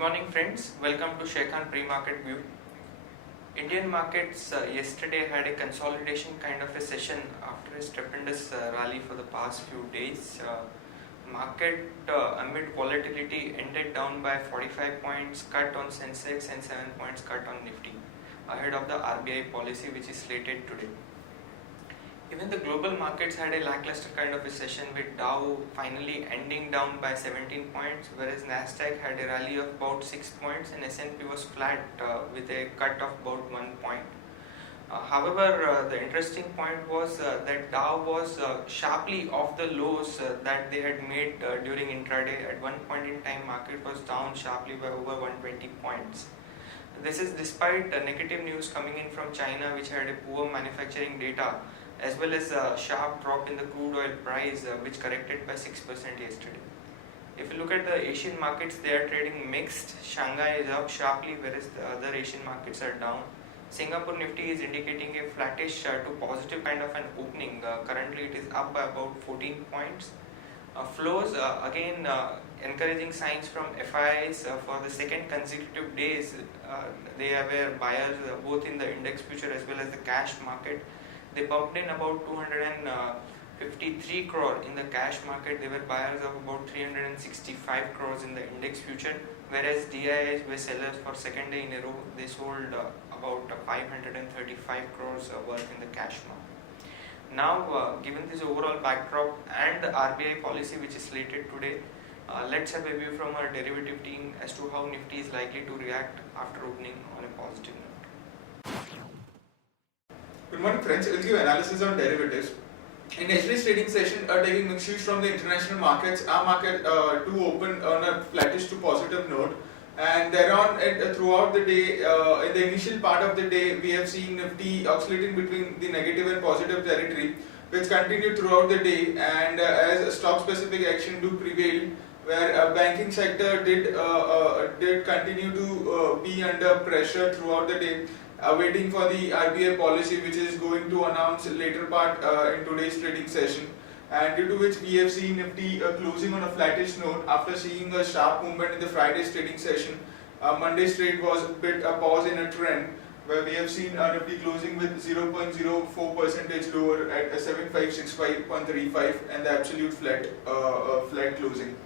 morning friends, welcome to Sharekhan pre-market view. Indian markets yesterday had a consolidation kind of a session after a stupendous rally for the past few days. Market amid volatility ended down by 45 points cut on Sensex and 7 points cut on Nifty ahead of the RBI policy which is slated today. Even the global markets had a lackluster kind of a session with Dow finally ending down by 17 points, whereas Nasdaq had a rally of about 6 points and S&P was flat with a cut of about 1 point. However, the interesting point was that Dow was sharply off the lows that they had made during intraday. At one point in time, market was down sharply by over 120 points. This is despite negative news coming in from China, which had a poor manufacturing data, as well as a sharp drop in the crude oil price which corrected by 6% yesterday. If you look at the Asian markets, they are trading mixed. Shanghai is up sharply whereas the other Asian markets are down. Singapore Nifty is indicating a flattish to positive kind of an opening. Currently it is up by about 14 points. Flows again encouraging signs from FIIs for the second consecutive days. They were buyers both in the index future as well as the cash market. They pumped in about 253 crore in the cash market. They were buyers of about 365 crores in the index future, whereas DIIs were sellers for second day in a row. They sold about 535 crores worth in the cash market. Now, given this overall backdrop and the RBI policy which is slated today, let's have a view from our derivative team as to how Nifty is likely to react after opening on a positive note. Good morning friends, I will give analysis on derivatives. In yesterday's trading session, taking mixed views from the international markets, our market too opened on a flattish to positive note, and thereon throughout the day, in the initial part of the day, we have seen Nifty oscillating between the negative and positive territory, which continued throughout the day, and as stock specific action do prevail, where banking sector did continue to be under pressure throughout the day, waiting for the RBI policy which is going to announce later part in today's trading session, and due to which we have seen Nifty closing on a flattish note after seeing a sharp movement in the Friday's trading session. Monday's trade was a bit a pause in a trend where we have seen Nifty closing with 0.04% lower at 7565.35 and the absolute flat closing.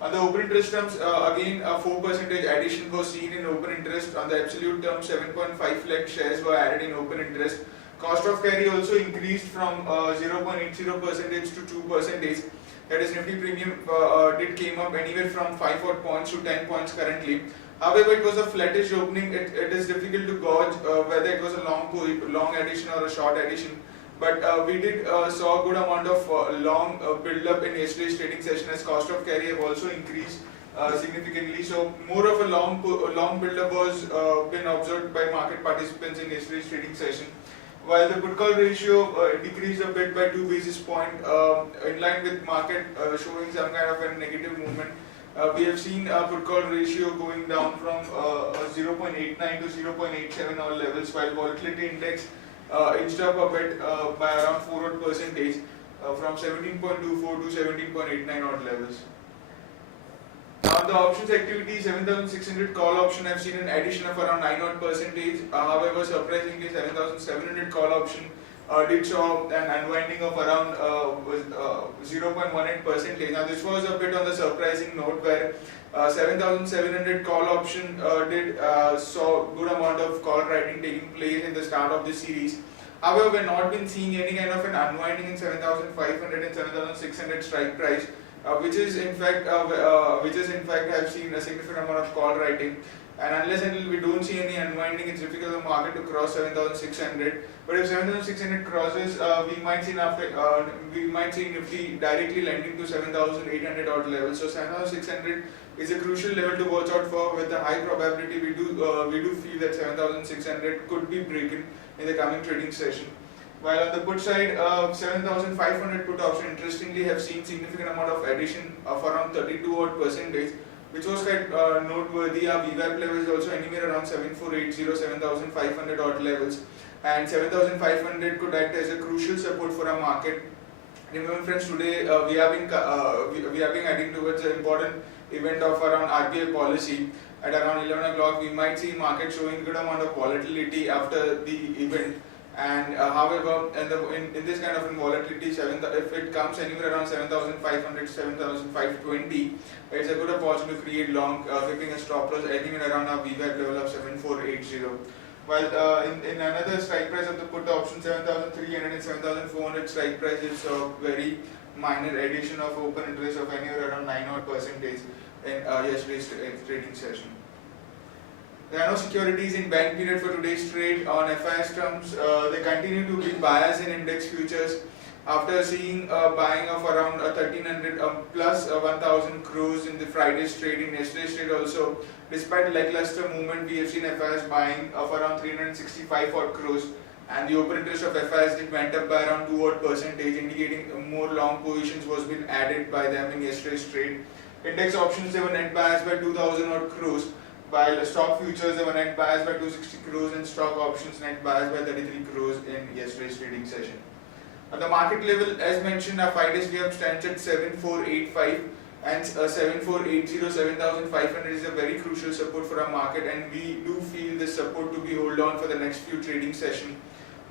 On the open interest terms, again a 4% addition was seen in open interest. On the absolute terms, 7.5 lakh shares were added in open interest. Cost of carry also increased from 0.80% to 2%. That is, Nifty premium did came up anywhere from 5 odd points to 10 points currently. However, it was a flattish opening. It is difficult to gauge whether it was a long addition or a short addition. But we did saw a good amount of long build-up in yesterday's trading session, as cost of carry have also increased significantly. So more of a long build-up was been observed by market participants in yesterday's trading session. While the put call ratio decreased a bit by 2 basis points, in line with market showing some kind of a negative movement, we have seen put call ratio going down from 0.89 to 0.87 all levels, while volatility index inched up a bit by around 4 odd percentage from 17.24 to 17.89 odd levels. On the options activity, 7,600 call option have seen an addition of around 9 odd percentage. However, surprisingly, 7,700 call option did show an unwinding of around 0.18%. Now, this was a bit on the surprising note where 7,700 call option did saw good amount of call writing taking place in the start of the series. However, we have not been seeing any kind of an unwinding in 7,500 and 7,600 strike price, which is in fact have seen a significant amount of call writing. And unless until we don't see any unwinding, it's difficult for the market to cross 7,600. But if 7,600 crosses, we might see Nifty directly lending to 7,800 odd levels. So 7,600 is a crucial level to watch out for. With a high probability, we do feel that 7,600 could be breaken in the coming trading session. While on the put side, 7,500 put option interestingly have seen significant amount of addition of around 32 odd percentage, which was quite noteworthy. Our VWAP level is also anywhere around 7,480, 7,500 odd levels, and 7,500 could act as a crucial support for our market. Remember friends, today we have been adding towards the important event of around RBI policy at around 11 o'clock, we might see market showing good amount of volatility after the event. And however, in this kind of volatility, if it comes anywhere around 7,500, 7,520, it's a good opportunity to create long, keeping a stop loss anywhere around our VWAP level of 7480. While in another strike price of the put option, 7,300 and 7,400 strike price is a very minor addition of open interest of anywhere around 9% in yesterday's trading session. There are no securities in bank period for today's trade. On FIS terms, they continue to be buyers in index futures after seeing buying of around 1300 plus 1000 crores in the Friday's trade. In yesterday's trade also, despite lackluster movement, we have seen FIS buying of around 365 odd crores, and the open interest of FIS went up by around 2%, indicating more long positions was been added by them in yesterday's trade. Index options, they were net buyers by 2000 odd crores, while stock futures, they were net buyers by 260 crores, and stock options net buyers by 33 crores in yesterday's trading session. At the market level, as mentioned, our 5-day VWAP stands at 7485 and 7480, 7500 is a very crucial support for our market, and we do feel this support to be hold on for the next few trading sessions.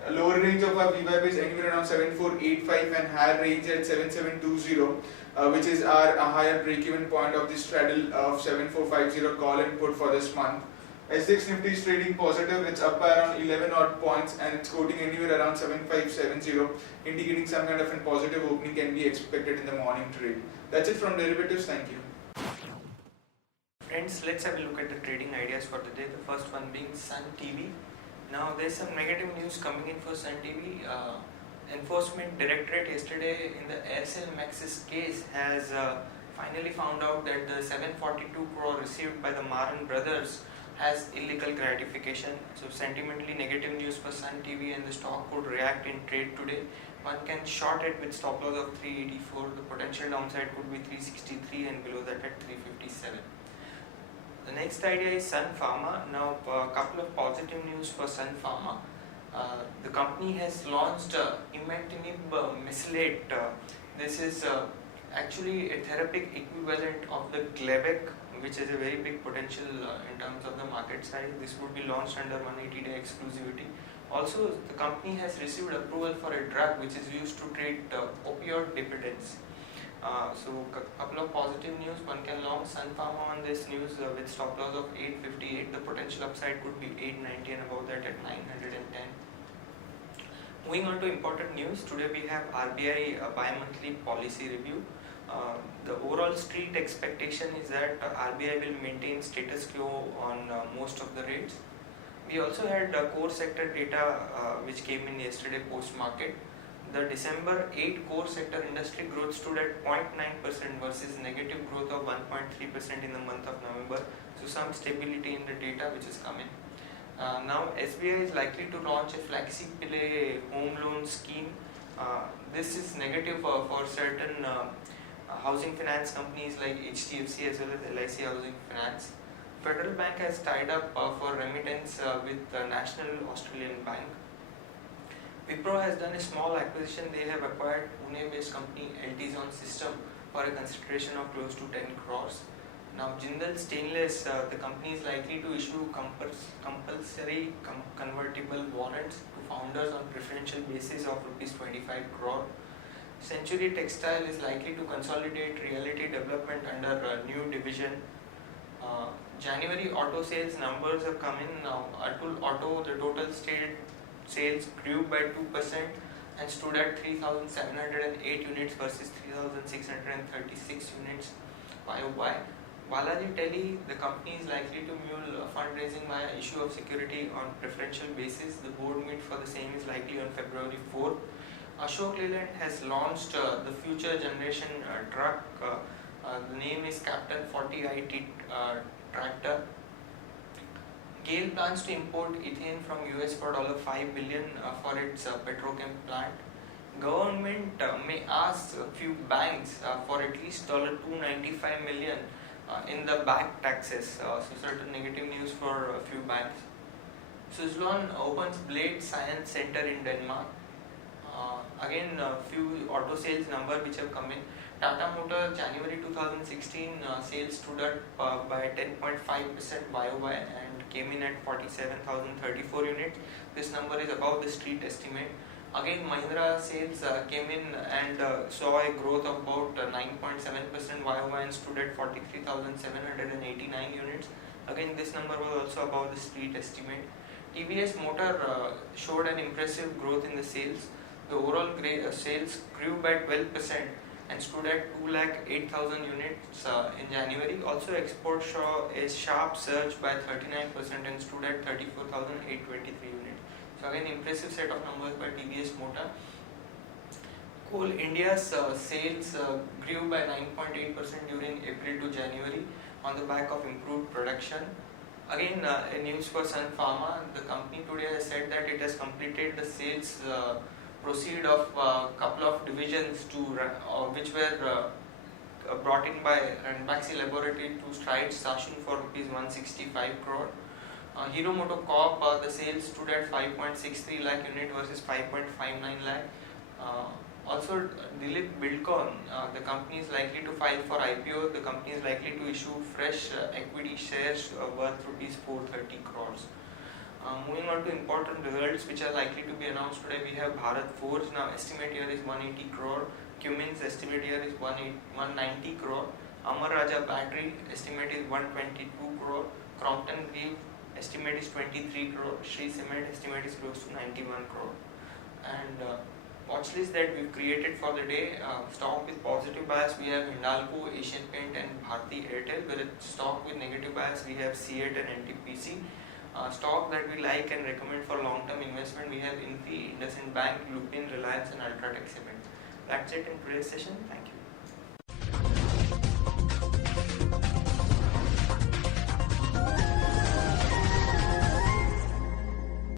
Lower range of our VWAP is anywhere around 7485 and higher range at 7720, which is our higher break-even point of this straddle of 7450 call and put for this month. S6 Nifty is trading positive, it's up by around 11 odd points and it's quoting anywhere around 7570, indicating some kind of a positive opening can be expected in the morning trade. That's it from derivatives, thank you. Friends, let's have a look at the trading ideas for the day. The first one being Sun TV. Now there's some negative news coming in for Sun TV. Enforcement Directorate yesterday in the Aircel Maxis case has finally found out that the 742 crore received by the Maran brothers has illegal gratification. So sentimentally negative news for Sun TV, and the stock could react in trade today. One can short it with stop loss of 384. The potential downside could be 363 and below that at 357. The next idea is Sun Pharma. Now a couple of positive news for Sun Pharma. The company has launched imatinib mesylate. This is actually a therapeutic equivalent of the Glebec, which is a very big potential in terms of the market size. This would be launched under 180-day exclusivity. Also, the company has received approval for a drug which is used to treat opioid dependence. So a couple of positive news. One can long Sun Pharma on this news with stop loss of 858. The potential upside could be 890 and above that at 910. Moving on to important news. Today we have RBI bi-monthly policy review. The overall street expectation is that RBI will maintain status quo on most of the rates. We also had core sector data which came in yesterday post-market. The December 8 core sector industry growth stood at 0.9% versus negative growth of 1.3% in the month of November. So some stability in the data which is coming. Now SBI is likely to launch a flexi pay home loan scheme. This is negative for certain housing finance companies like HDFC as well as LIC Housing Finance. Federal Bank has tied up for remittance with National Australian Bank. Wipro has done a small acquisition. They have acquired Pune-based company LTZone System for a consideration of close to 10 crores. Now Jindal Stainless, the company is likely to issue compulsory convertible warrants to founders on preferential basis of rupees 25 crore. Century Textile is likely to consolidate realty development under a new division. January auto sales numbers have come in. Now Atul Auto, the total state sales grew by 2% and stood at 3,708 units versus 3,636 units YOY. Balaji Tele, the company is likely to mule fundraising via issue of security on preferential basis. The board meet for the same is likely on February 4th. Ashok Leyland has launched the future generation truck. The name is Captain 40 IT tractor. GAIL plans to import ethane from US for $5 billion for its petrochem plant. Government may ask a few banks for at least $295 million in the back taxes. So certain negative news for a few banks. Suzlon opens Blade Science Center in Denmark. Again, a few auto sales number which have come in. Tata Motors January 2016 sales stood up by 10.5% YOY and came in at 47,034 units. This number is above the street estimate. Again, Mahindra sales came in and saw a growth of about 9.7% YOY and stood at 43,789 units. Again, this number was also above the street estimate. TVS Motor showed an impressive growth in the sales. The overall sales grew by 12% and stood at 2,08,000 units in January. Also, exports saw a sharp surge by 39% and stood at 34,823 units. So again, impressive set of numbers by TVS Motor. Coal India's sales grew by 9.8% during April to January on the back of improved production. Again, news for Sun Pharma. The company today has said that it has completed the sales proceed of a couple of divisions which were brought in by Ranbaxy Laboratory to Strides Sachin for rupees 165 crore. Hero MotoCorp, the sales stood at 5.63 lakh unit versus 5.59 lakh. Also, Dilip Buildcon, the company is likely to file for IPO. The company is likely to issue fresh equity shares worth rupees 430 crores. Moving on to important results which are likely to be announced today, we have Bharat Forge. Now estimate here is 180 crore. Cummins estimate here is 190 crore. Amar Raja Battery estimate is 122 crore. Crompton Greaves estimate is 23 crore. Shree Cement estimate is close to 91 crore. And watch list that we've created for the day, stock with positive bias we have Hindalco, Asian Paint and Bharti Airtel. With stock with negative bias we have C8 and NTPC. Stock that we like and recommend for long-term investment we have Infi, IndusInd Bank, Lupin, Reliance and Ultratech Cement. That's it in today's session. Thank you.